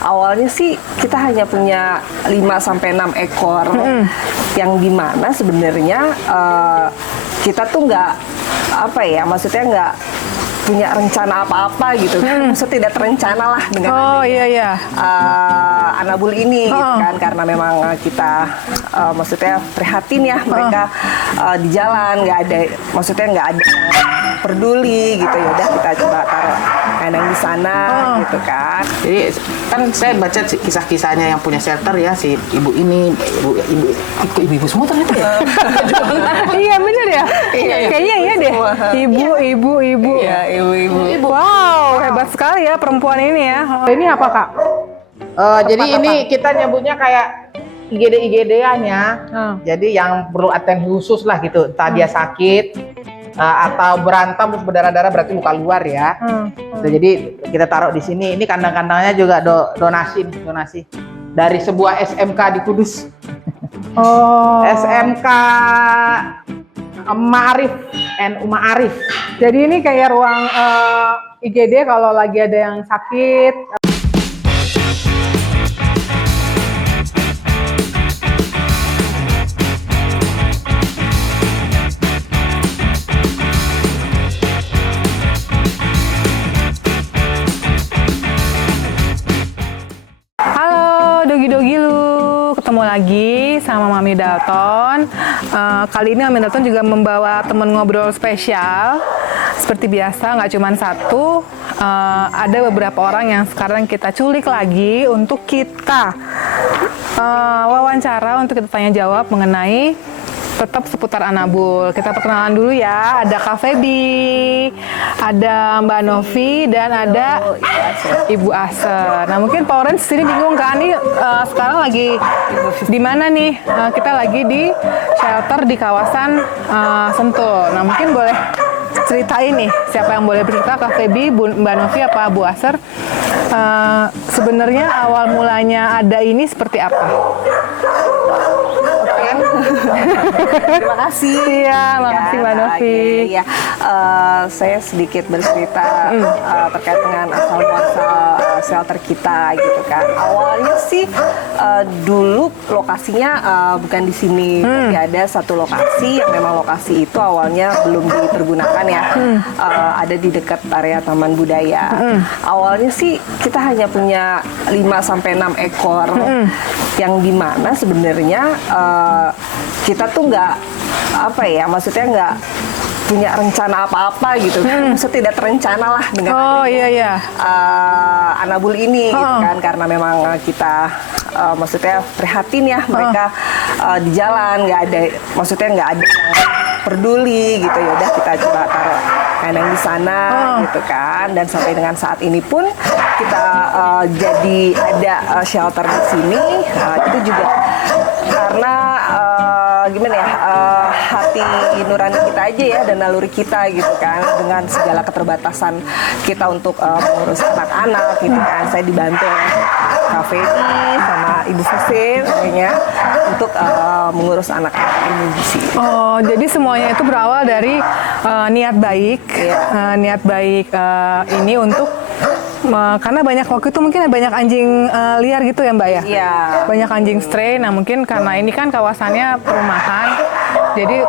awalnya sih kita hanya punya 5-6 ekor, yang dimana sebenarnya kita tuh nggak apa ya, maksudnya nggak punya rencana apa-apa gitu, maksudnya tidak terencana lah dengan Anabul ini gitu kan, karena memang kita maksudnya prihatin ya mereka di jalan, nggak ada, maksudnya nggak ada yang peduli gitu, ya udah kita coba taruh kandang di sana gitu kan. Jadi kan saya baca kisah-kisahnya yang punya shelter ya, si ibu ini, ibu semua ternyata ya. Iya bener ya, kayaknya iya deh, ibu. Iya, ibu. Wow, hebat sekali ya perempuan ini ya. Ini apa Kak? Jadi ini kita nyebutnya kayak IGD-IGD-an ya. Jadi yang perlu atensi khusus lah gitu. Entah dia sakit atau berantem terus berdarah-darah, berarti luka luar ya. Jadi kita taruh di sini. Ini kandang-kandangnya juga donasi dari sebuah SMK di Kudus. SMK Ma'arif, NU Ma'arif. Jadi ini kayak ruang IGD kalau lagi ada yang sakit. Halo Dogi-Dogi lu, ketemu lagi sama Mami Dalton. Kali ini Mami Dalton juga membawa teman ngobrol spesial. Seperti biasa, nggak cuma satu, ada beberapa orang yang sekarang kita culik lagi untuk kita wawancara, untuk kita tanya jawab mengenai tetap seputar Anabul. Kita perkenalan dulu ya. Ada Kak Feby, ada Mbak Novi, dan ada Ibu Aser. Nah mungkin Pak Orange sini bingung kan, nih sekarang lagi di mana nih? Kita lagi di shelter di kawasan Sentul. Nah mungkin boleh ceritain nih, siapa yang boleh bercerita, Kak Feby, Mbak Novi, apa Bu Aser? Sebenarnya awal mulanya ada ini seperti apa? Terima kasih. Iya, makasih Mbak Novi. Ya, saya sedikit bercerita terkait dengan asal muasal shelter kita gitu kan. Awalnya sih dulu lokasinya bukan di sini, tapi ada satu lokasi yang memang lokasi itu awalnya belum dipergunakan ya. Ada di dekat area Taman Budaya. Awalnya sih kita hanya punya 5-6 ekor, yang dimana sebenarnya kita tuh nggak apa ya, maksudnya nggak punya rencana apa-apa gitu, maksudnya tidak terencana lah dengan Anabul ini gitu kan, karena memang kita maksudnya prihatin ya mereka di jalan, nggak ada, maksudnya nggak ada yang peduli gitu, ya udah kita coba taruh kandang di sana gitu kan, dan sampai dengan saat ini pun kita jadi ada shelter di sini, itu juga karena gimana ya, hati nurani kita aja ya, dan naluri kita gitu kan, dengan segala keterbatasan kita untuk mengurus anak-anak gitu kan. Saya dibantu oleh Kak Feby sama Ibu Susin namanya untuk mengurus anak-anak ini di sini. Oh, jadi semuanya itu berawal dari niat baik, niat baik ini untuk karena banyak waktu itu mungkin banyak anjing liar gitu ya Mbak ya? Iya. Banyak anjing stray. Nah mungkin karena ini kan kawasannya perumahan, jadi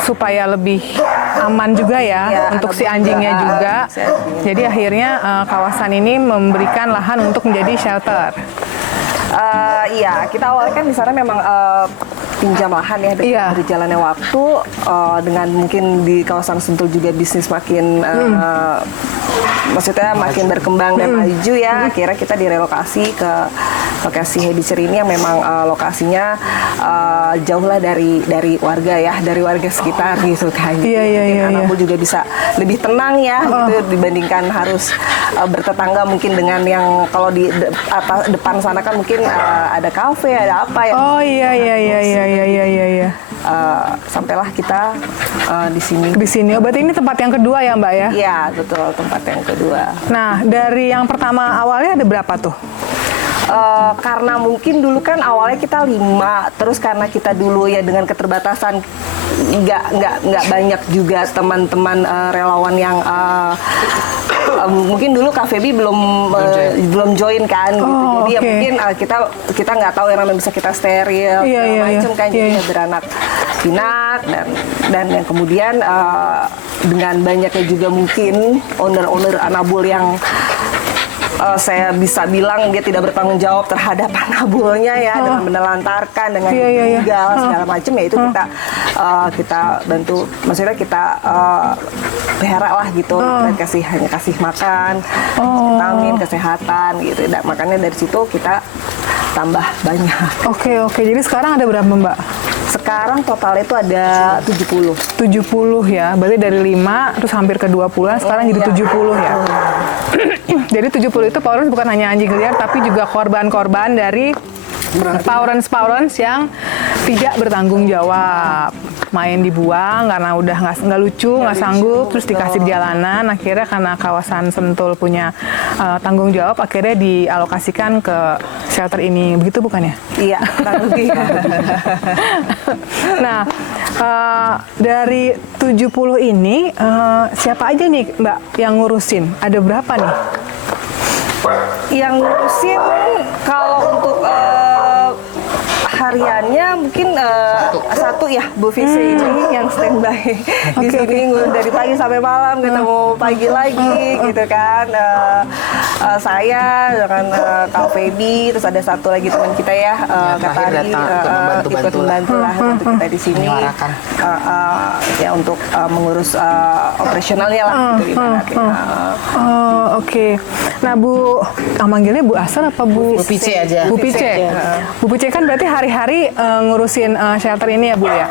supaya lebih aman juga ya untuk si anjingnya juga. Jadi akhirnya kawasan ini memberikan lahan untuk menjadi shelter. Iya, kita awalnya kan di sana memang pinjam lahan ya, dengan berjalannya waktu, dengan mungkin di kawasan Sentul juga bisnis makin maksudnya makin berkembang dan maju ya. Akhirnya kita direlokasi ke lokasi Hebicer ini yang memang lokasinya jauh lah dari warga ya, dari warga sekitar gitu kan. Anabul juga bisa lebih tenang ya gitu, dibandingkan harus bertetangga mungkin dengan yang kalau di atas depan sana kan mungkin ada kafe, ada apa ya. Sampailah kita di sini. Di sini. Oh, berarti ini tempat yang kedua ya Mbak ya? Iya, betul, tempat yang kedua. Nah, dari yang pertama awalnya ada berapa tuh? Karena mungkin dulu kan awalnya kita 5, terus karena kita dulu ya dengan keterbatasan nggak banyak juga teman-teman relawan yang mungkin dulu Kak Feby belum join kan gitu. Jadi ya mungkin kita nggak tahu yang namanya bisa kita steril segala macam kan. Jadi ya beranak pinak dan yang kemudian dengan banyaknya juga mungkin owner anabul yang saya bisa bilang dia tidak bertanggung jawab terhadap anabulnya ya, dengan menelantarkan, dengan tinggal segala macam, ya itu kita bantu, maksudnya kita pelihara lah gitu, kita hanya kasih makan, vitamin, kesehatan gitu. Dan makanya dari situ kita tambah banyak. Oke, jadi sekarang ada berapa Mbak? Sekarang totalnya itu ada 70 ya, berarti dari 5 terus hampir ke 20-an, sekarang jadi 70 ya. Jadi 70 itu Powerance bukan hanya anjing liar, tapi juga korban-korban dari Powerance yang tidak bertanggung jawab. Main dibuang karena udah nggak lucu, nggak sanggup, terus dikasih di jalanan. Akhirnya karena kawasan Sentul punya tanggung jawab, akhirnya dialokasikan ke shelter ini. Begitu bukan ya? Iya, kurang lebih. Nah, dari 70 ini, siapa aja nih Mbak yang ngurusin? Ada berapa nih? Yang ngurusin kalau untuk hariannya mungkin satu ya, Bu Visi ini yang standby di sini dari pagi sampai malam, ketemu pagi lagi gitu kan. Saya dengan Kak Feby, terus ada satu lagi teman kita ya, Kak Tari, ikut membantu lah untuk kita di sini ya untuk mengurus operasionalnya lah gitu ibaratnya. Oke. Nah Bu, manggilnya Bu Asar apa Bu? Bu Pice aja. Bu Pice. Bu Pice kan berarti hari-hari ngurusin shelter ini ya Bu ya.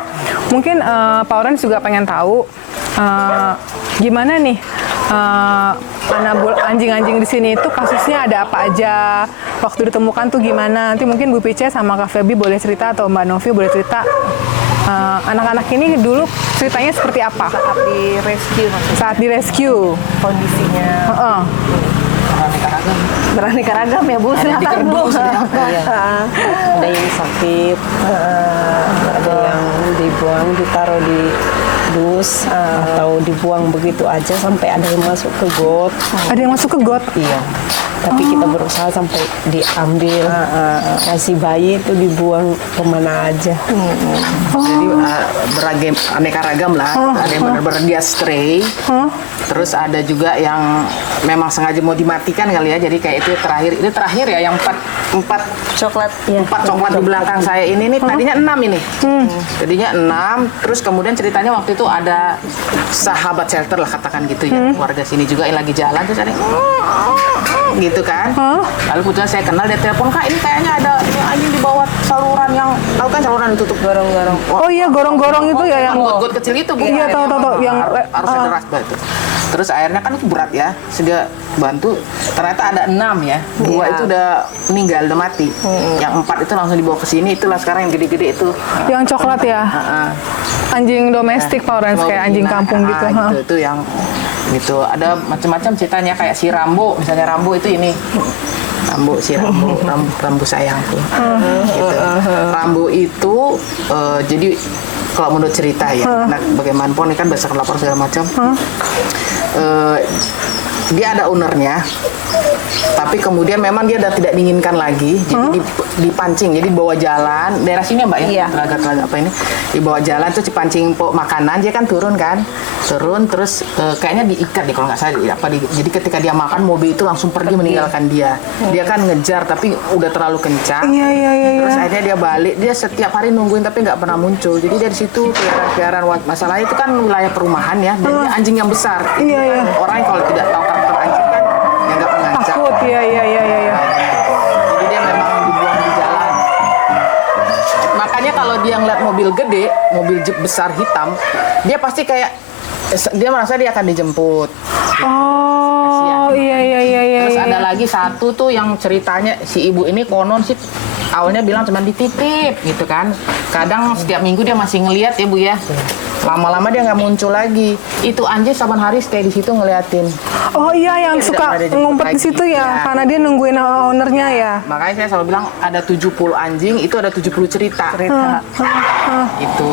Mungkin Powerance juga pengen tahu gimana nih anabul anjing-anjing di sini itu kasusnya ada apa aja, waktu ditemukan tuh gimana. Nanti mungkin Bu Pice sama Kak Feby boleh cerita, atau Mbak Novi boleh cerita anak-anak ini dulu ceritanya seperti apa saat di rescue Kondisinya beraneka ragam ya Bu, silakan Bu. Ada yang sakit, ada yang dibuang, ditaruh di dus, atau dibuang begitu aja sampai ada yang masuk ke got. Ada yang masuk ke got? Iya. Tapi kita berusaha sampai diambil. Kasih bayi itu dibuang kemana aja. Jadi beragam, aneka ragam lah. Ada yang benar-benar dia stray. Terus ada juga yang memang sengaja mau dimatikan kali ya. Jadi kayak itu terakhir ya, yang empat Coklat. coklat di belakang saya ini nih tadinya 6 ini. Tadinya 6, terus kemudian ceritanya waktu itu ada sahabat shelter lah katakan gitu ya. Warga sini juga yang lagi jalan, terus ada yang gitu kan. Lalu kebetulan saya kenal, dia telepon, "Kak, ini kayaknya ada anjing di bawah saluran yang, tahu kan saluran ditutup gorong-gorong." Oh iya, gorong-gorong itu ya yang got kecil itu Bu. Iya, tahu yang harus ada rasba itu. Terus akhirnya kan itu berat ya, sudah bantu, ternyata ada 6 ya. 2 itu udah meninggal, udah mati. Yang 4 itu langsung dibawa ke sini, itulah sekarang yang gede-gede itu. yang coklat ya. Anjing domestik Powerance kayak anjing kampung gitu. Itu yang gitu. Ada macam-macam ceritanya, kayak si Rambo, misalnya Rambo itu ini. Rambo sayangku. Gitu. Rambo itu jadi kalau menurut cerita ya, nah, bagaimanapun ini kan berdasarkan lapor segala macam, dia ada ownernya, tapi kemudian memang dia udah tidak diinginkan lagi, jadi dipancing, jadi dibawa jalan daerah sini ya Mbak ya, telaga apa ini, dibawa jalan terus dipancing makanan, dia kan turun terus kayaknya diikat deh kalau nggak salah, jadi ketika dia makan mobil itu langsung pergi meninggalkan dia kan ngejar tapi udah terlalu kencang. Terus akhirnya dia balik, dia setiap hari nungguin tapi nggak pernah muncul, jadi dari situ peliharaan masalahnya itu kan wilayah perumahan ya, dan dia anjing yang besar. Orang kalau tidak tahu karakter anjing kan ya nggak mengancam. Takut, iya. Jadi dia memang dibuang di jalan. Makanya kalau dia ngeliat mobil gede, mobil jeep besar hitam, dia pasti kayak dia merasa dia akan dijemput. Oh, iya. Terus ada lagi satu tuh yang ceritanya si ibu ini konon sih awalnya bilang cuma dititip gitu kan. Kadang setiap minggu dia masih ngeliat ya Bu ya. Lama-lama dia nggak muncul lagi. Itu anjing saban hari stay di situ ngeliatin. Oh iya, yang Dia suka tidak pada ngumpet di jemput situ lagi. ya, Ya. karena dia nungguin ownernya ya. Makanya saya selalu bilang ada 70 anjing, itu ada 70 cerita. Itu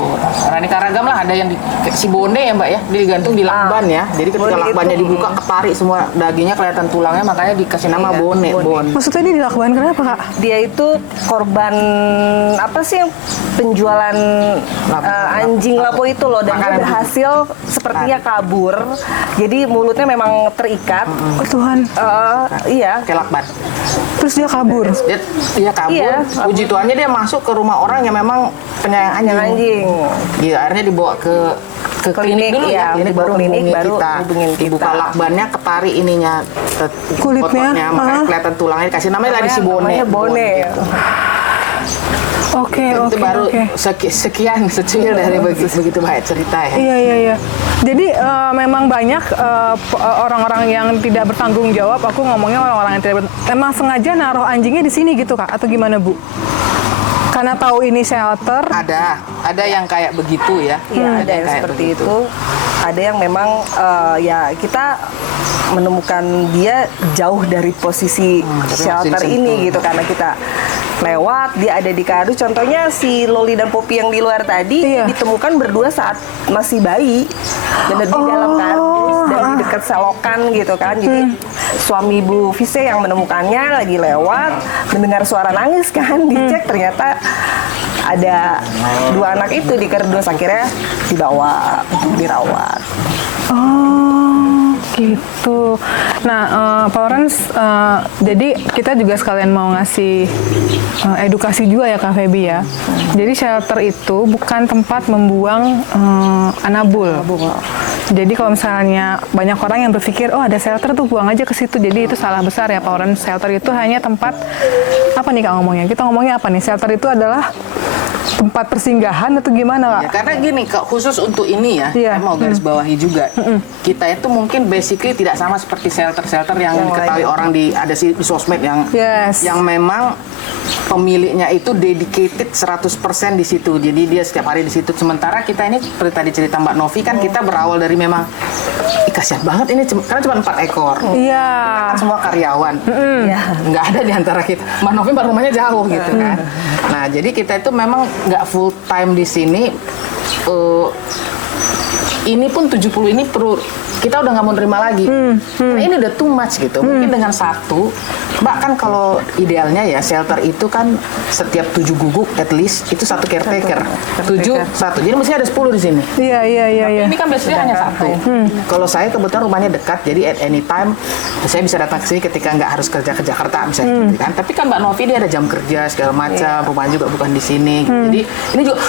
beraneka ragam lah. Ada yang si bonde ya Mbak ya, dia digantung di lakban ya. Jadi ketika Bonde lakbannya itu, dibuka ketarik semua dagingnya kelihatan tulangnya, makanya dikasih nama Iya, bone. bone. Maksudnya dia dilakukan kenapa Kak? Dia itu korban apa sih yang penjualan anjing lapo itu loh, dan dia Makanan. berhasil sepertinya kabur. Jadi mulutnya memang terikat. Oh Tuhan, Iya. Kayak lakban. terus dia kabur. Dia kabur. Iya, Puji Tuhannya dia masuk ke rumah orang yang memang penyayang anjing. Anjing. Iya, akhirnya dibawa ke klinik dulu iya, ya. Ini dibawa baru klinik, hubungi baru kita. hubungin kita. Dibuka lakbannya, ketarik ininya, Kulitnya, ototnya, makanya kelihatan tulangnya. Dikasih namanya lagi si bone. Namanya bone. Gitu. Oke, Itu oke, baru oke. sekian secuil dari begitu banyak cerita ya. Iya, iya, iya. Jadi memang banyak orang-orang yang tidak bertanggung jawab. Aku ngomongnya orang-orang yang tidak emang sengaja naruh anjingnya di sini gitu Kak, atau gimana Bu? Karena tahu ini shelter. Ada yang kayak begitu ya. Iya, ada yang kayak seperti begitu. itu. Ada yang memang ya kita menemukan dia jauh dari posisi tapi shelter masih ini disentuh. gitu, karena kita lewat dia ada di kardus. Contohnya si Loli dan Poppy yang di luar tadi Iya. ditemukan berdua saat masih bayi dan di dalam kardus dan di dekat selokan gitu kan. Jadi suami Bu Vise yang menemukannya lagi lewat mendengar suara nangis kan, dicek ternyata ada dua anak itu di kardus, akhirnya dibawa untuk dirawat. Oh, gitu. Nah, Pak Lawrence, jadi kita juga sekalian mau ngasih edukasi juga ya Kak Feby ya. Jadi shelter itu bukan tempat membuang anabul. Jadi kalau misalnya banyak orang yang berpikir, oh ada shelter tuh buang aja ke situ. Jadi itu salah besar ya Pak Lawrence. Shelter itu hanya tempat, apa nih Kak ngomongnya? Kita ngomongnya apa nih? Shelter itu adalah tempat persinggahan atau gimana Kak? Ya, karena gini, khusus untuk ini ya, Iya. saya mau garis bawahi juga. Kita itu mungkin basically tidak sama seperti shelter-shelter yang diketahui orang ada di sosmed yang Yes. yang memang pemiliknya itu dedicated 100% di situ. Jadi dia setiap hari di situ. Sementara kita ini seperti tadi cerita Mbak Novi kan, kita berawal dari memang kasihan banget ini karena cuma 4 ekor. Iya. Kan semua karyawan. Ya. Nggak ada di antara kita. Mbak Novi rumahnya jauh gitu kan. Nah, jadi kita itu memang nggak full time di sini. Ini pun 70 ini perlu kita udah nggak mau terima lagi. Karena ini udah too much gitu. Mungkin dengan satu, bahkan kalau idealnya ya shelter itu kan setiap 7 guguk at least itu satu caretaker. 7 satu. Jadi mesti ada 10 di sini. Iya, iya, iya, iya. Ini kan biasanya hanya satu. Kalau saya kebetulan rumahnya dekat, jadi at any time saya bisa datang ke sini ketika nggak harus kerja ke Jakarta misalnya, gitu kan. Tapi kan Mbak Novi dia ada jam kerja segala macam, rumahnya juga bukan di sini. Jadi ini juga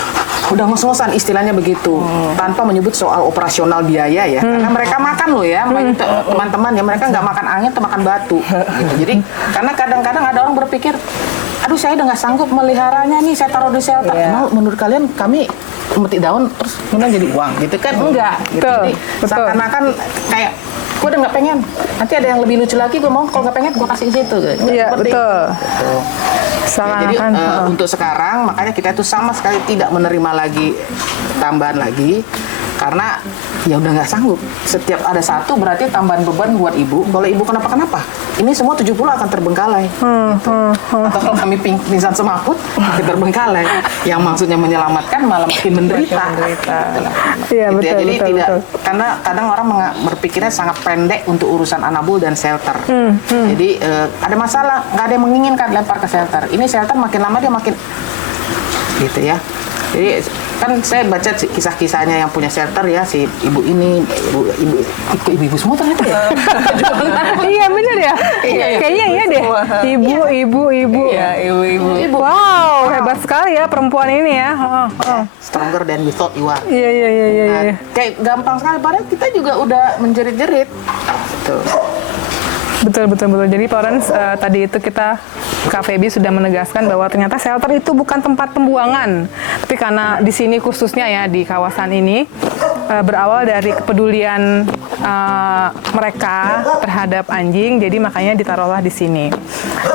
udah ngos-ngosan istilahnya begitu, tanpa menyebut soal operasional biaya ya. Karena mereka makan loh ya, teman-teman ya, mereka nggak makan angin atau makan batu. Gitu. Jadi karena kadang-kadang ada orang berpikir, aduh saya udah nggak sanggup meliharanya nih, saya taruh di shelter. Emang menurut kalian kami memetik daun terus kemudian jadi uang gitu kan? Enggak. Gitu. Betul, Jadi betul. seakan-akan kayak gue udah nggak pengen, nanti ada yang lebih lucu lagi gue mau, kalau nggak pengen gue kasih di situ. Gitu. Iya, Seperti betul. itu. Salah Jadi kan. untuk sekarang makanya kita itu sama sekali tidak menerima lagi tambahan lagi karena ya udah nggak sanggup. Setiap ada satu berarti tambahan beban buat ibu. Kalau ibu kenapa-kenapa, ini semua 70 akan terbengkalai. Gitu. Atau kalau kami pingsan semaput, terbengkalai. Yang maksudnya menyelamatkan malah makin menderita. Iya, Gitu betul, ya. Jadi betul, tidak, betul. karena kadang orang berpikirnya sangat pendek untuk urusan anabul dan shelter. Jadi ada masalah, nggak ada yang menginginkan lempar ke shelter. Ini shelter makin lama dia makin gitu ya. Jadi kan saya baca kisah-kisahnya yang punya shelter ya, si ibu ini, ibu semua ternyata ya. Iya bener ya. Kayaknya iya deh. Ibu. Iya, ibu-ibu. Wow, hebat sekali ya perempuan ini ya. Stronger than we thought you are. Iya, iya, iya, iya. Nah, iya. kayak gampang sekali, padahal kita juga udah menjerit-jerit. Gitu. Betul. Jadi Pak Lawrence, tadi itu kita Kak Feby sudah menegaskan bahwa ternyata shelter itu bukan tempat pembuangan. Tapi karena di sini khususnya ya di kawasan ini berawal dari kepedulian mereka terhadap anjing, jadi makanya ditaruhlah di sini.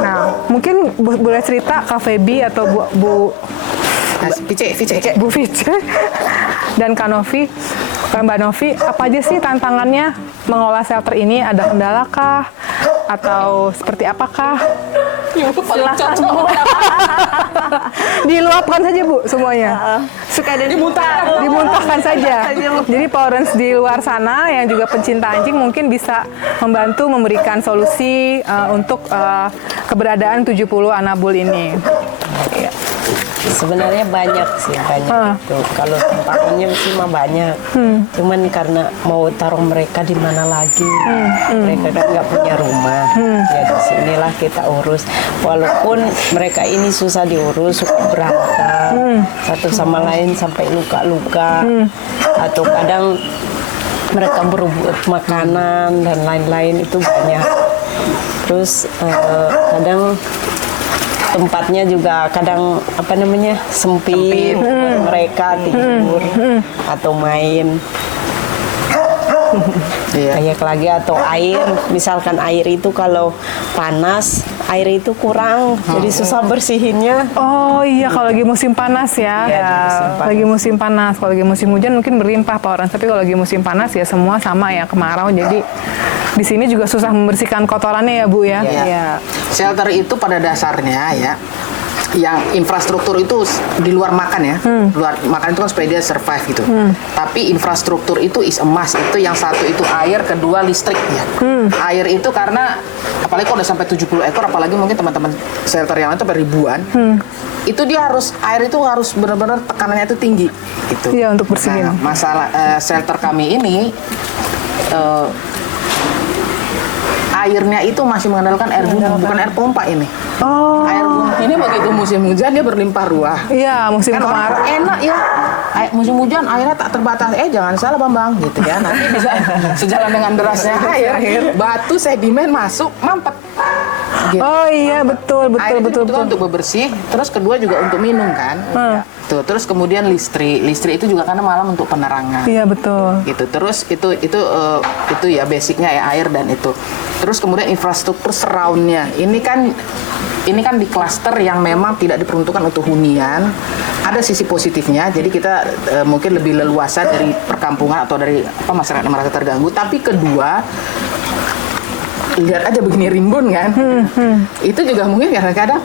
Nah, mungkin boleh cerita Kak Feby atau Bu Nah, Vice. Bu Vice Dan Mbak Novi, apa aja sih tantangannya mengolah shelter ini? Ada kendala kah? Atau seperti apakah? Silahkan Diluapkan saja Bu semuanya. suka dan Dimuntahkan saja. Jadi Powerance di luar sana yang juga pencinta anjing mungkin bisa membantu memberikan solusi untuk keberadaan 70 Anabul ini. Iya. Sebenarnya banyak sih, tuh. Kalau tantangannya sih mah banyak. Cuman karena mau taruh mereka di mana lagi, mereka kan nggak punya rumah. Ya di sinilah kita urus. Walaupun mereka ini susah diurus, suka berantem satu sama lain sampai luka-luka, atau kadang mereka berebut makanan dan lain-lain itu banyak. Terus kadang tempatnya juga kadang sempit. Mereka tidur atau main kayak lagi, atau air, misalkan air itu kalau panas air itu kurang, jadi susah bersihinnya. Oh iya, kalau lagi musim panas ya. Lagi musim panas. Kalau lagi musim hujan mungkin berlimpah Powerance, tapi kalau lagi musim panas ya semua sama ya, kemarau. Jadi di sini juga susah membersihkan kotorannya ya Bu ya. Iya. Shelter itu pada dasarnya ya, yang infrastruktur itu di luar makan ya. Luar makan itu kan supaya dia survive gitu. Tapi infrastruktur itu is emas. Itu yang satu itu air, kedua listrik ya. Air itu karena apalagi kalau udah sampai 70 ekor, apalagi mungkin teman-teman shelter yang lain itu ribuan. Itu dia harus, air itu harus benar-benar tekanannya itu tinggi gitu. Iya, untuk bersihin. Nah, masalah shelter kami ini airnya itu masih mengandalkan air bumi, bukan air pompa ini. Oh. Air bumi ini begitu musim hujan dia berlimpah ruah. Iya, musim Kan orang kemarau. enak ya. Musim hujan airnya tak terbatas. Jangan salah Bambang gitu ya. Nanti bisa sejalan dengan derasnya air, batu sedimen masuk mampet. Gitu. Oh iya, betul. Air itu kan untuk bebersih, terus kedua juga untuk minum kan. Tuh, terus kemudian listrik itu juga karena malam untuk penerangan. Iya, betul. Gitu. Terus itu ya basicnya ya, air dan itu. Terus kemudian infrastruktur surroundnya. Ini kan di klaster yang memang tidak diperuntukkan untuk hunian. Ada sisi positifnya, jadi kita mungkin lebih leluasa dari perkampungan atau dari masyarakat yang merasa terganggu. Tapi kedua, lihat aja begini rimbun kan, itu juga mungkin kadang-kadang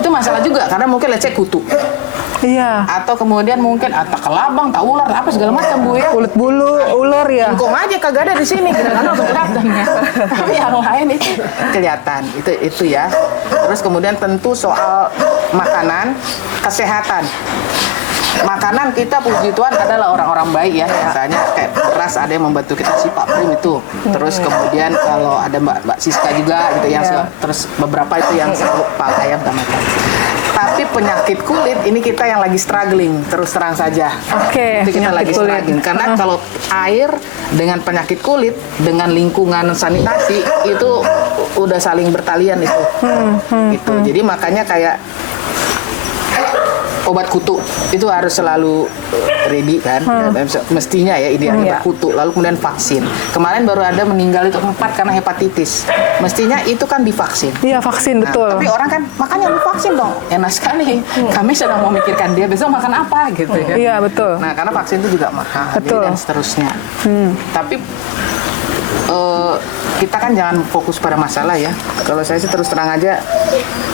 itu masalah juga, karena mungkin lecet kutu. Iya. Atau kemudian mungkin tak kelabang, tak ular, apa segala macam Bu ya. Kulit bulu, ular ya. Engkong aja kagak ada di sini, kadang-kadang langsung kelihatan ya. Tapi yang lain itu kelihatan, itu ya. Terus kemudian tentu soal makanan, kesehatan. Makanan kita puji Tuhan adalah orang-orang baik ya. Misalnya kayak beras ada yang membantu kita si Pak Prim itu. Terus kemudian kalau ada Mbak Siska juga gitu yang terus beberapa itu yang selalu Pak Ayam sama. Tapi penyakit kulit ini kita yang lagi struggling, terus terang saja. Oke, Itu kita lagi struggling karena kalau air dengan penyakit kulit dengan lingkungan sanitasi itu udah saling bertalian itu. Gitu. Jadi makanya kayak obat kutu itu harus selalu ready kan, mestinya ya idealnya obat kutu, lalu kemudian vaksin. Kemarin baru ada meninggal itu 4 karena hepatitis, mestinya itu kan divaksin. Iya, vaksin, betul. Tapi orang kan makanya lu vaksin dong, enak sekali. Kami sedang memikirkan dia besok makan apa gitu ya. Iya, betul. Nah karena vaksin itu juga mahal, Betul. dan seterusnya. Tapi kita kan jangan fokus pada masalah ya. Kalau saya sih terus terang aja,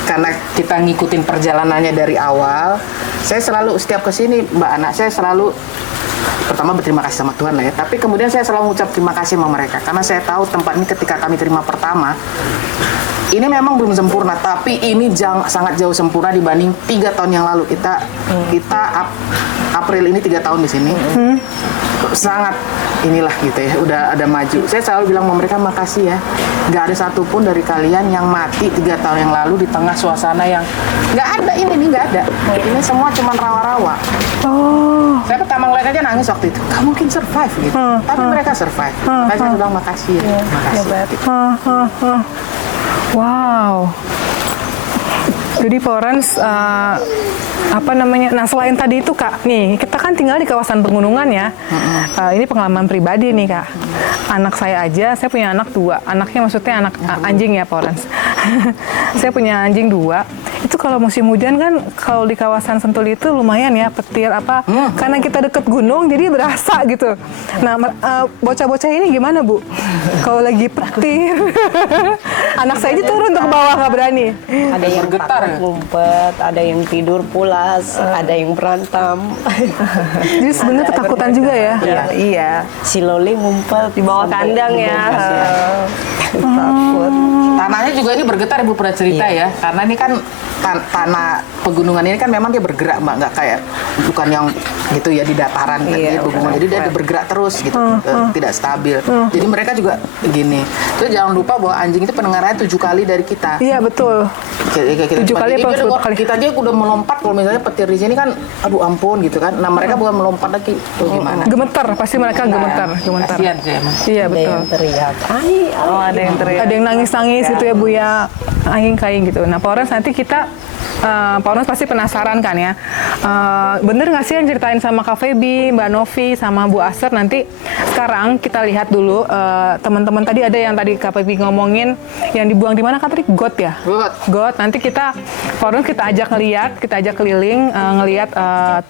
karena kita ngikutin perjalanannya dari awal, saya selalu setiap kesini Mbak Anak, saya selalu pertama berterima kasih sama Tuhan lah ya. Tapi kemudian saya selalu mengucap terima kasih sama mereka, karena saya tahu tempat ini ketika kami terima pertama, ini memang belum sempurna, tapi ini sangat jauh sempurna dibanding 3 tahun yang lalu. Kita April ini 3 tahun di sini. Sangat inilah gitu ya, udah ada maju. Saya selalu bilang sama mereka makasih ya. Nggak ada satupun dari kalian yang mati 3 tahun yang lalu di tengah suasana yang nggak ada ini nih, nggak ada. Ini semua cuma rawa-rawa. Oh. Saya pertama ngeliat aja nangis waktu itu. Gak mungkin survive gitu. Tapi mereka survive. Saya bilang makasih ya. Makasih. Wow. Jadi Powerance nah selain tadi itu Kak, nih kita kan tinggal di kawasan pegunungan ya. Ini pengalaman pribadi nih Kak. Anak saya aja, saya punya anak 2. Anaknya maksudnya anak anjing ya Powerance. Saya punya anjing 2. Itu kalau musim hujan kan, kalau di kawasan Sentul itu lumayan ya petir apa, karena kita deket gunung jadi berasa gitu. Nah, bocah-bocah ini gimana Bu? Kalau lagi petir, anak saya aja turun ke bawah nggak berani. Ada yang Bergetar takut ya? ngumpet, ada yang tidur pulas, ada yang berantem. Jadi sebenarnya ketakutan juga ya. Iya. Si Loli ngumpet Di bawah sampai kandang ya. Takut. Tanahnya juga ini bergetar, Ibu pernah cerita ya, karena ini kan tanah pegunungan ini kan memang dia bergerak Mbak, nggak kayak bukan yang gitu ya di dataran kan, Iya, di pegunungan, jadi dia bergerak terus gitu, tidak stabil. Jadi mereka juga begini. Terus jangan lupa bahwa anjing itu pendengarannya 7 kali dari kita. Iya betul. Kita 7 kali apa 10 kali? Kita aja udah melompat kalau misalnya petir di sini kan, aduh ampun gitu kan. Nah mereka bukan melompat lagi, tuh gimana? Gemeter, pasti mereka gemeter. Kasihan sih emang. Iya Ada betul. yang teriak. Ai, Oh, ada yang teriak. Ada yang nangis-nangis gitu ya Bu ya, kain gitu. Nah Pak Orans nanti kita, Pak Orans pasti penasaran kan ya, bener nggak sih yang ceritain sama Kak Feby, Mbak Novi, sama Bu Aser. Nanti sekarang kita lihat dulu, teman-teman tadi ada yang tadi Kak Feby ngomongin, yang dibuang di mana Kak tadi? Got ya? Got. Got. Nanti kita, Pak Orans kita ajak ngeliat, kita ajak keliling, ngeliat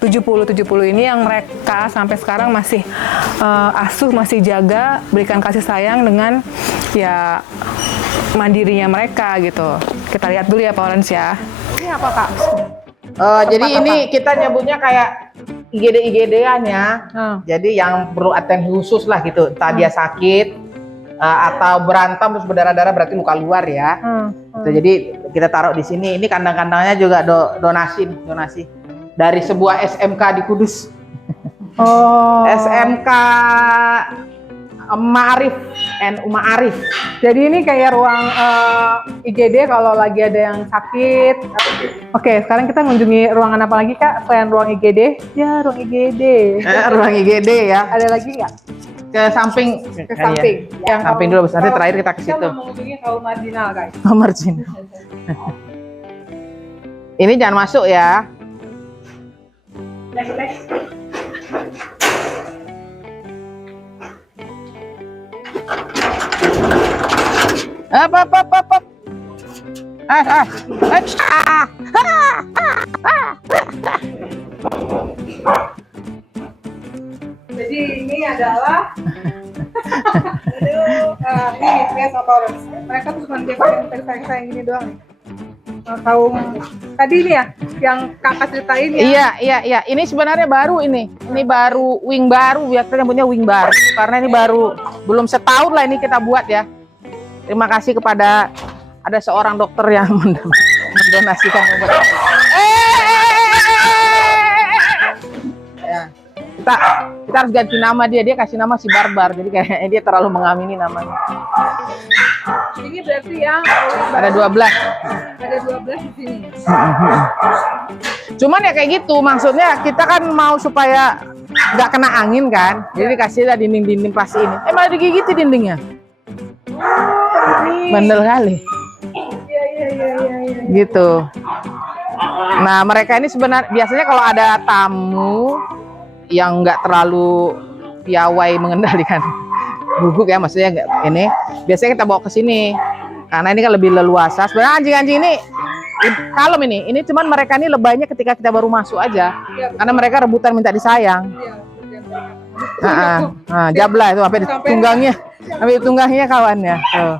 70 ini yang mereka sampai sekarang masih asuh, masih jaga, berikan kasih sayang dengan ya mandirinya mereka gitu. Kita lihat dulu ya Pak Orans ya. Ini apa Kak? Jadi ini kita nyebutnya kayak IGD-IGD-an ya. Jadi yang perlu atensi khusus lah gitu. Entah dia sakit atau berantem terus berdarah-darah, berarti luka luar ya. Gitu, jadi kita taruh di sini. Ini kandang-kandangnya juga donasi dari sebuah SMK di Kudus. Oh. SMK Ma'arif, NU Ma'arif. Jadi ini kayak ruang IGD kalau lagi ada yang sakit. Oke, sekarang kita mengunjungi ruangan apa lagi Kak? Selain ruang IGD? Ya, ruang IGD. Ruang IGD ya. Ada lagi nggak? Ke samping. Ke samping. Yang Samping dulu, nanti terakhir kita ke situ. Kita mau mengunjungi kaum marginal guys. Margin. Ini jangan masuk ya. Next. Up. Jadi ini adalah ini ya sama Orans. Mereka tuh cuma dia sayang ini doang nih. Kaum tadi ini ya yang Kakak ceritain ya. Iya. Ini sebenarnya baru ini. Ini baru wing baru, biasanya punya wing baru. Karena ini baru belum setahun lah ini kita buat ya. Terima kasih kepada ada seorang dokter yang mendonasikan obat. Ya. Kita harus ganti nama dia kasih nama si Barbar. Jadi kayaknya dia terlalu mengamini namanya. Ini berarti yang Ada 12. ada 12 di sini. Cuman ya kayak gitu, maksudnya kita kan mau supaya nggak kena angin kan, jadi kasih lah dinding-dinding plastik ini. Malah digigit dindingnya. Bandel kali. Iya. Gitu. Nah mereka ini sebenarnya biasanya kalau ada tamu yang nggak terlalu piawai mengendalikan guguk ya, maksudnya nggak ini, biasanya kita bawa ke sini karena ini kan lebih leluasa. Sebenarnya anjing-anjing ini kalem ini cuman mereka ini lebaynya ketika kita baru masuk aja, karena mereka rebutan minta disayang. Jabla itu sampai tunggangnya kawannya. Tuh.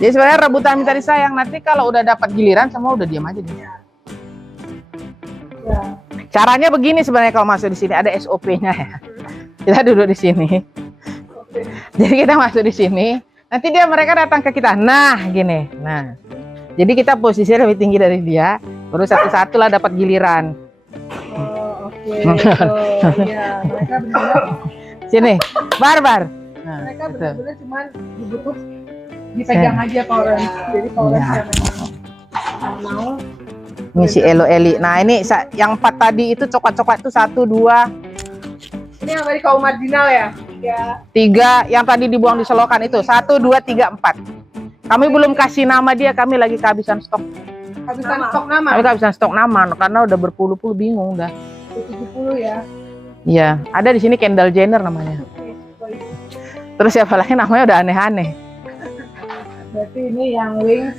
Jadi sebenarnya rebutan minta disayang. Nanti kalau udah dapat giliran semua udah diam aja deh. Caranya begini sebenarnya kalau masuk di sini ada SOP-nya ya. Kita duduk di sini. Jadi kita masuk di sini. Nanti mereka datang ke kita. Nah, gini. Nah. Jadi kita posisinya lebih tinggi dari dia. Baru satu-satu lah dapat giliran. Iya, mereka benar-benar Sini, Barbar. Nah, mereka gitu. benar-benar cuma dibutuh dipegang aja Pak Orans. Jadi Pak Orans mau Ini si Elo Eli. Nah ini yang 4 tadi itu coklat-coklat itu 1, 2, ini yang tadi kaum marginal ya? Ya. 3 yang tadi dibuang di selokan itu 1, 2, 3, 4. Kami belum kasih nama dia, kami lagi kehabisan stok. Habisan stok nama. Kami kehabisan stok nama karena udah berpuluh-puluh bingung udah. 70 ya. Iya, ada di sini Kendall Jenner namanya. Terus siapa lagi namanya udah aneh-aneh. Berarti ini yang wings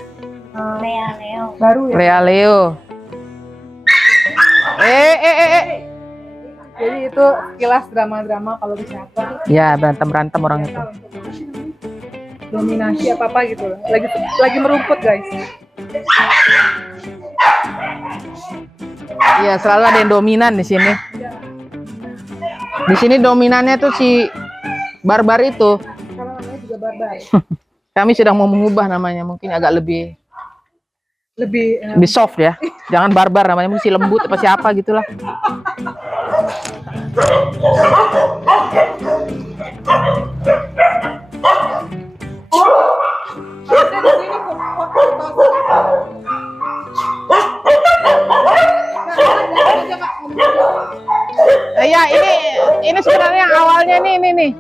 Baru ya. Lea Leo. Jadi itu sekilas drama-drama kalau di teater. Ya, berantem orang itu. Dominasi apa gitu. Lagi merumput guys. Iya, selalu ada yang dominan di sini. Di sini dominannya tuh si Barbar itu. Kalau namanya juga barbar. Kami sedang mau mengubah namanya, mungkin agak lebih Lebih soft ya. Jangan Barbar namanya, mesti lembut apa siapa gitulah. Ya ini sebenarnya awalnya nih.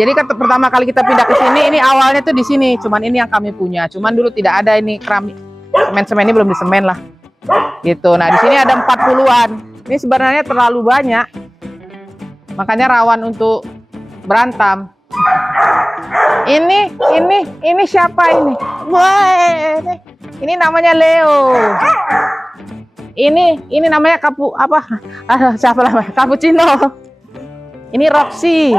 Jadi kan pertama kali kita pindah ke sini, ini awalnya tuh di sini. Cuman ini yang kami punya. Cuman dulu tidak ada ini keramik. Semen ini belum disemen lah. Gitu. Nah, di sini ada 40-an. Ini sebenarnya terlalu banyak. Makanya rawan untuk berantem. Ini siapa ini? Wah, ini namanya Leo. Ini namanya siapa namanya? Cappuccino. Ini Roxy.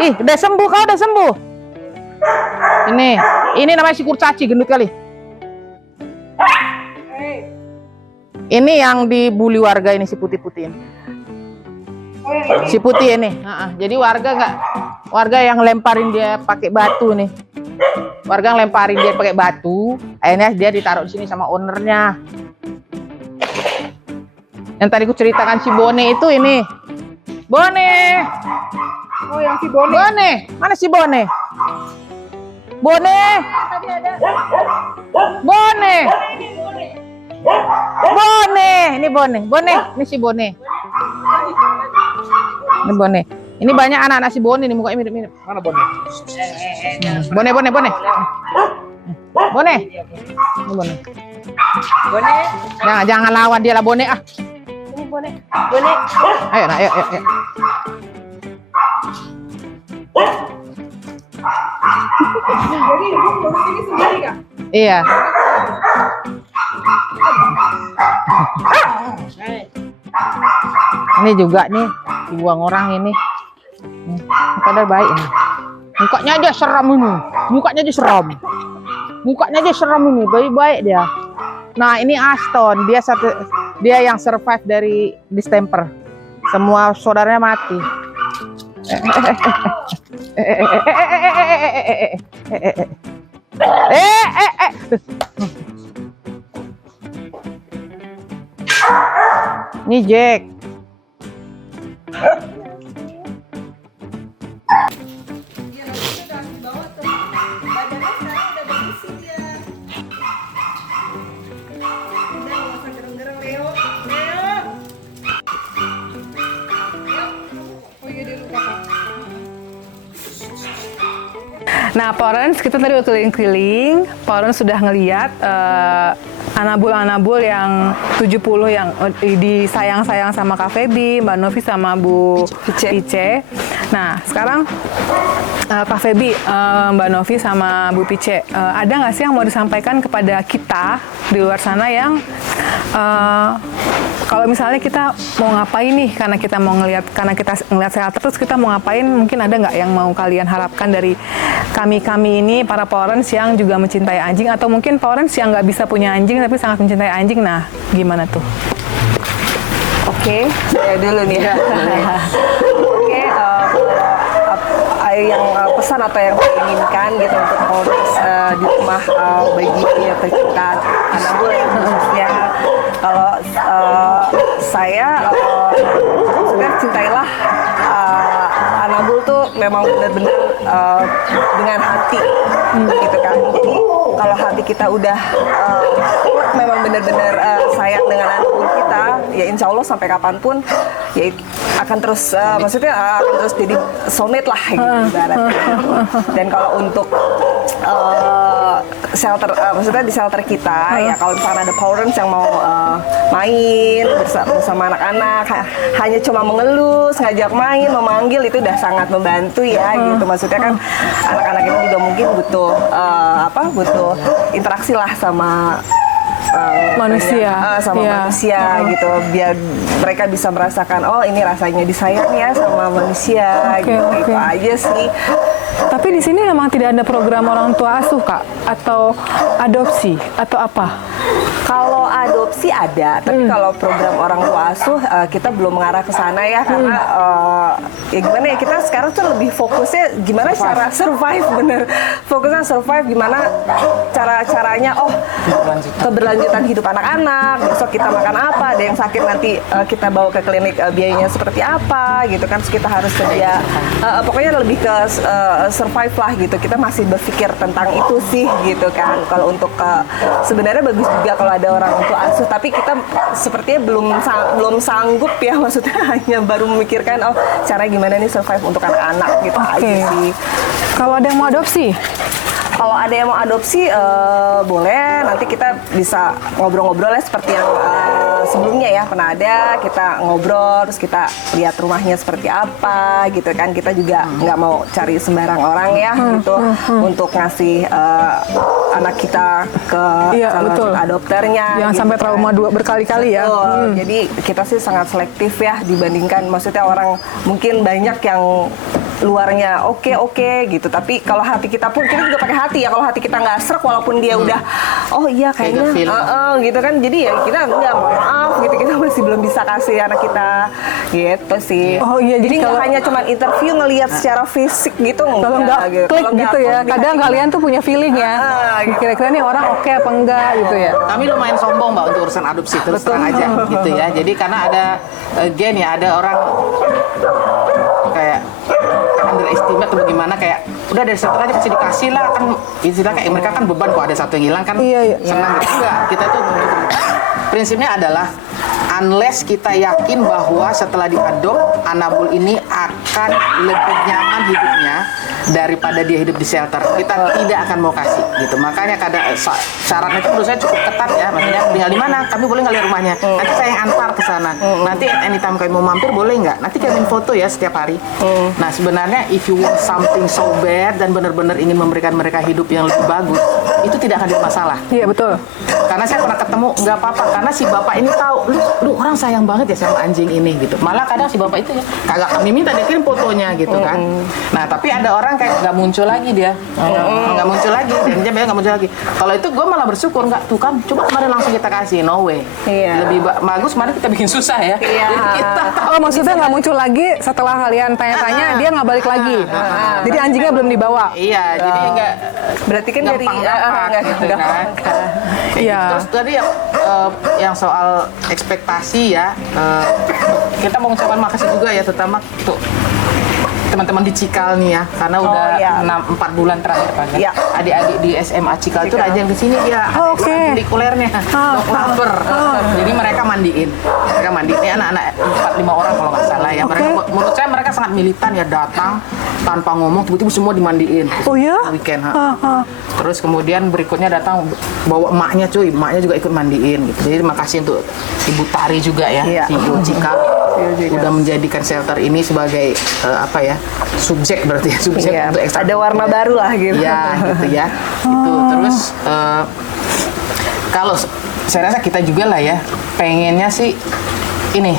Ih, udah sembuh, kau udah sembuh. Ini namanya si kurcaci, gendut kali. Ini yang dibully warga ini, si putih-putih ini. Si putih ini. Jadi warga yang lemparin dia pakai batu nih. Warga yang lemparin dia pakai batu, akhirnya dia ditaruh di sini sama ownernya. Yang tadi ku ceritakan si Bone itu ini. Bone. Oh, yang si Bone. Bone, mana si Bone? Bone. Bone. Bone, ini Bone. Bone, ini si Bone. Ini Bone. Ini banyak anak-anak si Bone ini, mukanya mirip-mirip. Mana Bone? Bone. Bone. Ini Bone. Jangan lawan dia lah Bone ah. Ini Bone. Ayo. Jadi ibu ngurus ini sendiri kak? Iya. Ini juga nih dibuang orang ini. Padahal baik ini. Mukanya aja seram ini. Mukanya aja seram ini. Baik-baik dia. Nah ini Aston. Dia yang survive dari distemper. Semua saudaranya mati. Ini Jack. Nah, Porens, kita tadi udah keliling-keliling. Porens sudah ngeliat anabul-anabul yang 70 yang disayang-sayang sama Kak Feby, Mbak Novi sama Bu Pice. Nah, sekarang Kak Feby, Mbak Novi sama Bu Pice, ada nggak sih yang mau disampaikan kepada kita di luar sana yang kalau misalnya kita mau ngapain nih, karena kita ngelihat teater terus kita mau ngapain, mungkin ada nggak yang mau kalian harapkan dari kami ini para Porens yang juga mencintai anjing, atau mungkin Porens yang nggak bisa punya anjing tapi sangat mencintai anjing. Nah, gimana tuh? Oke, saya dulu nih ya. Oke, yang pesan atau yang saya inginkan gitu untuk Porens di rumah bagi pecinta anabul ya, khususnya kalau saya sebenarnya cintailah anabul tuh memang benar-benar dengan hati gitu kan. Jadi kalau hati kita udah memang benar-benar sayang dengan anabul kita, ya insya Allah sampai kapanpun ya akan terus maksudnya akan terus jadi soulmate lah gitu ibaratnya. Dan kalau untuk maksudnya di shelter kita ya kalau misalkan ada parents yang mau main bersama anak-anak, hanya cuma mengelus, ngajak main, memanggil itu udah sangat membantu ya gitu. Maksudnya kan anak-anak ini juga mungkin butuh butuh interaksi lah sama Manusia. Iya. manusia gitu, biar mereka bisa merasakan oh ini rasanya disayang ya sama manusia Oke, gitu. oke. Itu aja sih. Tapi di sini memang tidak ada program orang tua asuh, Kak, atau adopsi atau apa? Kalau adopsi ada, tapi kalau program orang tua asuh kita belum mengarah ke sana ya, karena ya gimana ya, kita sekarang tuh lebih fokusnya gimana cara survive, bener fokusnya survive, gimana caranya keberlanjutan hidup anak-anak, besok kita makan apa, ada yang sakit nanti kita bawa ke klinik, biayanya seperti apa gitu kan. Terus kita harus sedia, pokoknya lebih ke survive lah gitu. Kita masih berpikir tentang itu sih gitu kan. Kalau untuk sebenarnya bagus juga kalau ada orang tua asuh, tapi kita sepertinya belum sanggup ya, maksudnya hanya baru memikirkan cara gimana nih survive untuk anak-anak gitu aja sih. Kalau ada yang mau adopsi? Kalau ada yang mau adopsi boleh, nanti kita bisa ngobrol-ngobrol ya seperti yang sebelumnya ya, pernah ada kita ngobrol, terus kita lihat rumahnya seperti apa gitu kan. Kita juga nggak mau cari sembarang orang ya gitu untuk ngasih anak kita ke calon adopternya. Yang gitu sampai kan. trauma berkali-kali ya. Betul. Jadi kita sih sangat selektif ya dibandingkan, maksudnya orang mungkin banyak yang luarnya oke gitu, tapi kalau hati kita pun, kita juga pakai hati ya, kalau hati kita nggak srek walaupun dia udah oh iya kayaknya gitu kan, jadi ya kita nggak, maaf gitu, kita masih belum bisa kasih anak kita gitu sih. Oh iya, jadi nggak kalau- hanya cuma interview ngelihat secara fisik gitu, Kalau nggak gitu. klik Kalau nggak gitu ya, klik di kadang hati kalian tuh punya feeling ya. gitu. Kira-kira nih orang oke apa enggak gitu ya. Kami lumayan sombong Mbak untuk urusan adopsi, terus terang aja gitu ya. Jadi karena ada ada orang kayak underestimate atau bagaimana, kayak udah dari satu aja pasti dikasih lah, kan istilah kayak mereka kan beban kok ada satu yang hilang kan. Iya. Senang gitu. Enggak, kita tuh prinsipnya adalah unless kita yakin bahwa setelah diadop Anabul ini akan lebih nyaman hidupnya daripada dia hidup di shelter, kita tidak akan mau kasih gitu. Makanya syaratnya itu menurut saya cukup ketat ya, maksudnya tinggal di mana, kami boleh nggak lihat rumahnya, nanti saya yang antar ke sana, nanti anytime kami mau mampir boleh nggak, nanti kami foto ya setiap hari. Nah sebenarnya if you want something so bad dan benar-benar ingin memberikan mereka hidup yang lebih bagus, itu tidak akan jadi masalah. Iya betul. Karena saya pernah ketemu, nggak apa-apa, karena si bapak ini tahu, lu orang sayang banget ya sama anjing ini gitu. Malah kadang si bapak itu ya kagak kami minta, dia kirim fotonya gitu kan. Nah tapi ada orang kayak nggak muncul lagi dia, nggak muncul lagi, dan dia bilang nggak muncul lagi. Kalau itu gue malah bersyukur, nggak tuh kan, coba kemarin langsung kita kasih, no way. Iya. Lebih bagus kemarin kita bikin susah ya. Iya. Jadi kita Oh maksudnya nggak muncul lagi setelah kalian tanya-tanya, dia nggak balik lagi. Jadi anjingnya belum dibawa. iya, jadi nggak berarti kan dari gampang-gampang gitu kan. Iya. Terus tadi yang soal ekspektasi ya, kita mau mengucapkan makasih juga ya, terutama untuk teman-teman di Cikal nih ya, karena udah iya. 4 bulan terakhir kan. Iya. Adik-adik di SMA Cikal itu rajin ke sini dia. Oh, oke. Kulikulernya, dog lover. Jadi mereka mandiin. Ini anak-anak 4-5 orang kalau nggak salah ya. Mereka, menurut saya mereka sangat militan ya, datang tanpa ngomong tiba-tiba semua dimandiin. Oh ya? Weekend. Terus kemudian berikutnya datang bawa emaknya, emaknya juga ikut mandiin gitu. Jadi terima kasih untuk Ibu Tari juga ya, Iya. CEO Cikal udah menjadikan shelter ini sebagai subjek, berarti ya, subjek Iya, untuk ekstra. ada warna baru lah gitu. Iya gitu ya. Itu terus kalau saya rasa kita juga lah ya pengennya sih ini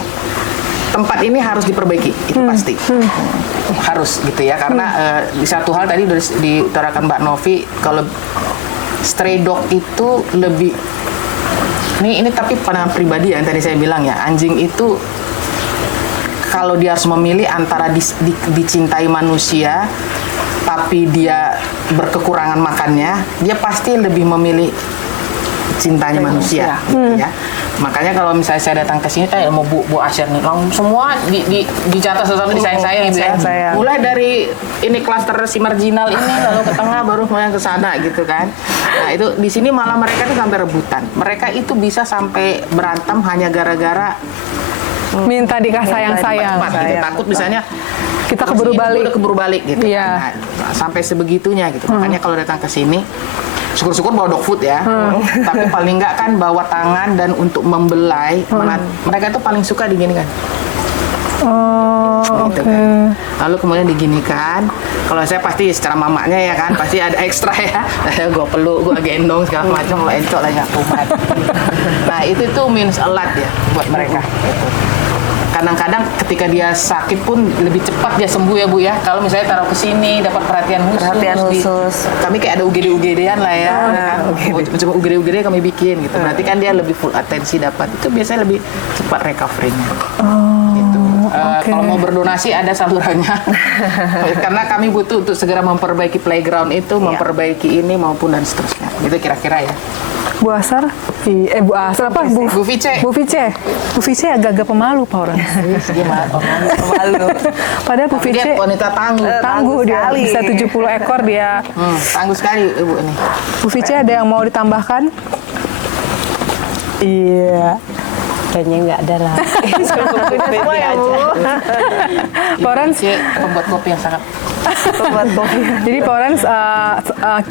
tempat ini harus diperbaiki, itu pasti harus gitu ya, karena di satu hal tadi udah diutarakan Mbak Novi, kalau stray dog itu lebih ini tapi pandangan pribadi ya, yang tadi saya bilang ya, anjing itu kalau dia harus memilih antara dicintai manusia tapi dia berkekurangan makannya, dia pasti lebih memilih cintanya manusia gitu ya. Makanya kalau misalnya saya datang ke sini kayak mau Bu Asyar nih, langsung semua dicatat sesuatu, disayang-sayang gitu ya. Sayang-sayang. Mulai dari ini klaster si marginal ini, lalu ke tengah, baru mulai ke sana gitu kan. Nah itu di sini malah mereka tuh sampai rebutan. Mereka itu bisa sampai berantem hanya gara-gara Minta sayang-sayang. cepat gitu. Takut misalnya Kita keburu balik. udah keburu balik gitu. Iya. Nah, sampai sebegitunya gitu. Makanya kalau datang ke sini syukur-syukur bawa dog food ya. Tapi paling nggak kan bawa tangan dan untuk membelai. Mereka tuh paling suka diginikan. Oh, Gitu oke. kan. Lalu kemudian diginikan. Kalau saya pasti secara mamanya ya kan, pasti ada ekstra ya. Gue peluk, gue gendong segala macam. Kalau encok lah nggak kuat. Nah itu tuh means a lot ya buat mereka. Gitu. Kadang-kadang ketika dia sakit pun lebih cepat dia sembuh ya Bu ya. Kalau misalnya taruh ke sini dapat perhatian khusus. Perhatian khusus. Kami kayak ada UGD-UGD-an lah ya. Coba UGD-UGD kami bikin gitu. Berarti kan dia lebih full atensi dapat. Itu biasanya lebih cepat recovery-nya. Gitu. oke. Kalau mau berdonasi ada salurannya. Karena kami butuh untuk segera memperbaiki playground itu, memperbaiki ini maupun dan seterusnya. Itu kira-kira ya. Bu Asar? Bu Asar apa? Bu Vice. Bu Vice. Bu Vice agak-agak pemalu, Pak Orang. Dia Malu. Padahal Bu Tapi dia Vice wanita tangguh. tangguh dia, sekali. bisa 70 ekor dia. Tangguh sekali Ibu ini. Bu Vice ada yang mau ditambahkan? Iya. Kayaknya nggak ada lah. Semua ya, Bu. Pak Orang, Vice pembuat kopi yang sangat Buat kopi. jadi Pak Orang,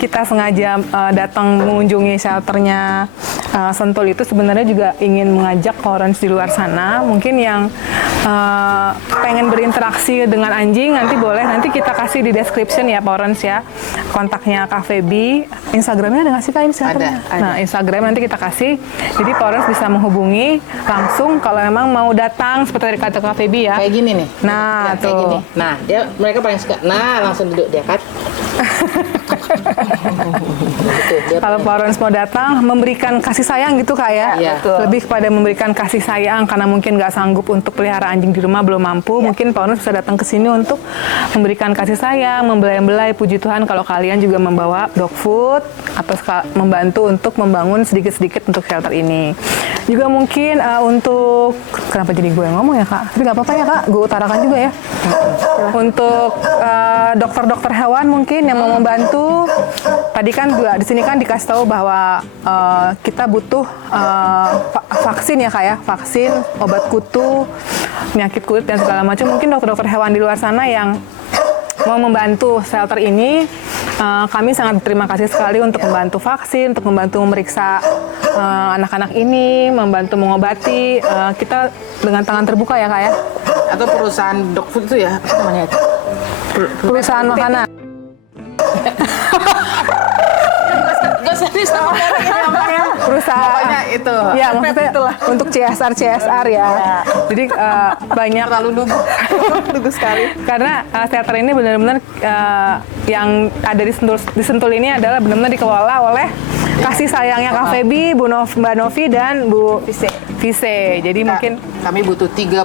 kita sengaja datang mengunjungi shelternya Sentul itu sebenarnya juga ingin mengajak Pak Orang di luar sana, mungkin yang pengen berinteraksi dengan anjing, nanti kita kasih di description ya Pak Orang ya, kontaknya Kak Feby. Instagramnya ada nggak sih Kak Instagramnya? Ada. Nah Instagram nanti kita kasih, jadi Pak Orang bisa menghubungi langsung kalau memang mau datang seperti kata Kak Feby ya. kayak gini nih. Nah, Ya, kayak tuh. gini. Nah, mereka paling suka. Nah, langsung duduk dia kan. Gitu, dia Kalau Pak Orang mau datang, memberikan kasih sayang gitu Kak ya. Iya. Betul. Lebih kepada memberikan kasih sayang karena mungkin nggak sanggup untuk pelihara anjing di rumah, belum mampu. Mungkin Pak Orang bisa datang ke sini untuk memberikan kasih sayang, membelai-belai. Puji Tuhan kalau kalian juga membawa dog food atau membantu untuk membangun sedikit-sedikit untuk shelter ini. Juga mungkin untuk, kenapa jadi gue yang ngomong ya Kak? Tapi nggak apa-apa ya Kak, gue utarakan juga ya. Untuk dokter-dokter hewan mungkin yang mau membantu. Tadi kan juga di sini kan dikasih tahu bahwa kita butuh vaksin ya Kak ya, vaksin, obat kutu, penyakit kulit dan segala macam. Mungkin dokter-dokter hewan di luar sana yang mau membantu shelter ini, kami sangat berterima kasih sekali untuk membantu vaksin, untuk membantu memeriksa anak-anak ini, membantu mengobati. Kita dengan tangan terbuka ya Kak ya. atau perusahaan dog food itu ya, apa namanya itu? Perusahaan makanan. Gak serius namanya. Perusahaan. Pokoknya itu. Ya, maksudnya untuk CSR ya. Jadi banyak Terlalu lugu. Lugu sekali. karena shelter ini benar-benar yang ada di Sentul ini adalah benar-benar dikelola oleh kasih sayangnya Kak Feby, Mbak Novi dan Bu Vice. Jadi mungkin Kami butuh 30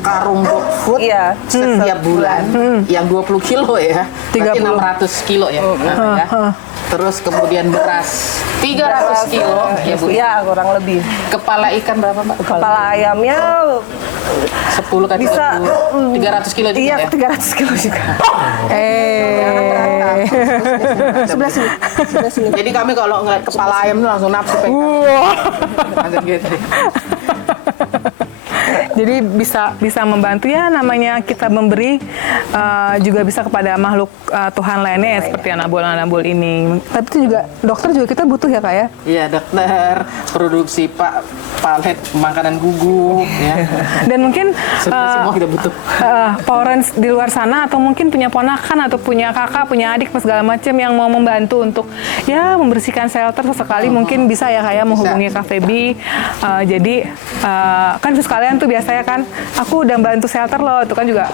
karung dog food Iya. setiap bulan yang 20 kilo ya. Berarti 30. 600 kilo ya. Nah, ya. Terus kemudian beras 300 kilo ya Bu. Ya, kurang lebih. Kepala ikan berapa Mbak? Kepala ayamnya 10 kali bisa, 300 kilo juga iya ya. 300 kilo juga. Sebelah sini. Sebelah sini. Jadi kami kalau ngeliat kepala ayam itu langsung nafsu pengen. Langsung gitu. Jadi bisa membantu ya, namanya kita memberi juga bisa kepada makhluk Tuhan lainnya ya, seperti anabul ini. Tapi itu juga dokter juga kita butuh ya Kak ya. Iya dokter, produksi palet makanan gugur ya. Dan mungkin Semua kita butuh. parents di luar sana atau mungkin punya ponakan atau punya kakak, punya adik segala macam yang mau membantu untuk ya membersihkan shelter sesekali mungkin bisa ya kayak menghubungi Kak Feby. Jadi kan sekalian tuh biasanya kan aku udah bantu shelter loh, itu kan juga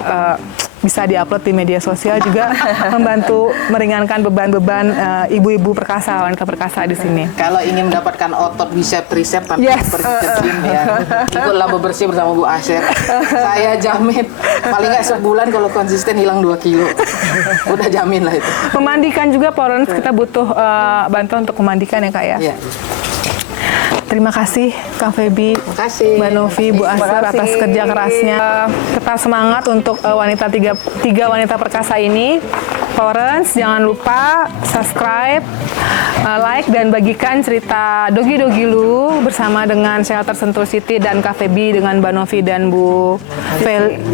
bisa diupload di media sosial juga membantu meringankan beban-beban ibu-ibu perkasa, wanita perkasa di sini. Kalau ingin mendapatkan otot bicep tricep tanpa Yes. bergym ya, ikutlah bebersih bersama Bu Asher. Saya jamin paling nggak sebulan kalau konsisten hilang 2 kilo. Udah jamin lah itu. Memandikan juga parents kita butuh bantuan untuk memandikan ya Kak ya. Iya. Terima kasih Kak Feby, Terima kasih. Mbak Novi, Bu Asar atas kerja kerasnya. Tetap semangat untuk wanita tiga wanita perkasa ini. Parents, jangan lupa subscribe, like dan bagikan cerita Dogi-Dogi lu bersama dengan Shelter Sentul City dan Cafe B dengan Mbak Novi dan Bu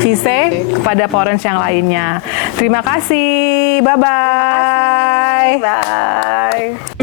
Vise kepada Powerance yang lainnya. Terima kasih. Bye-bye. Bye.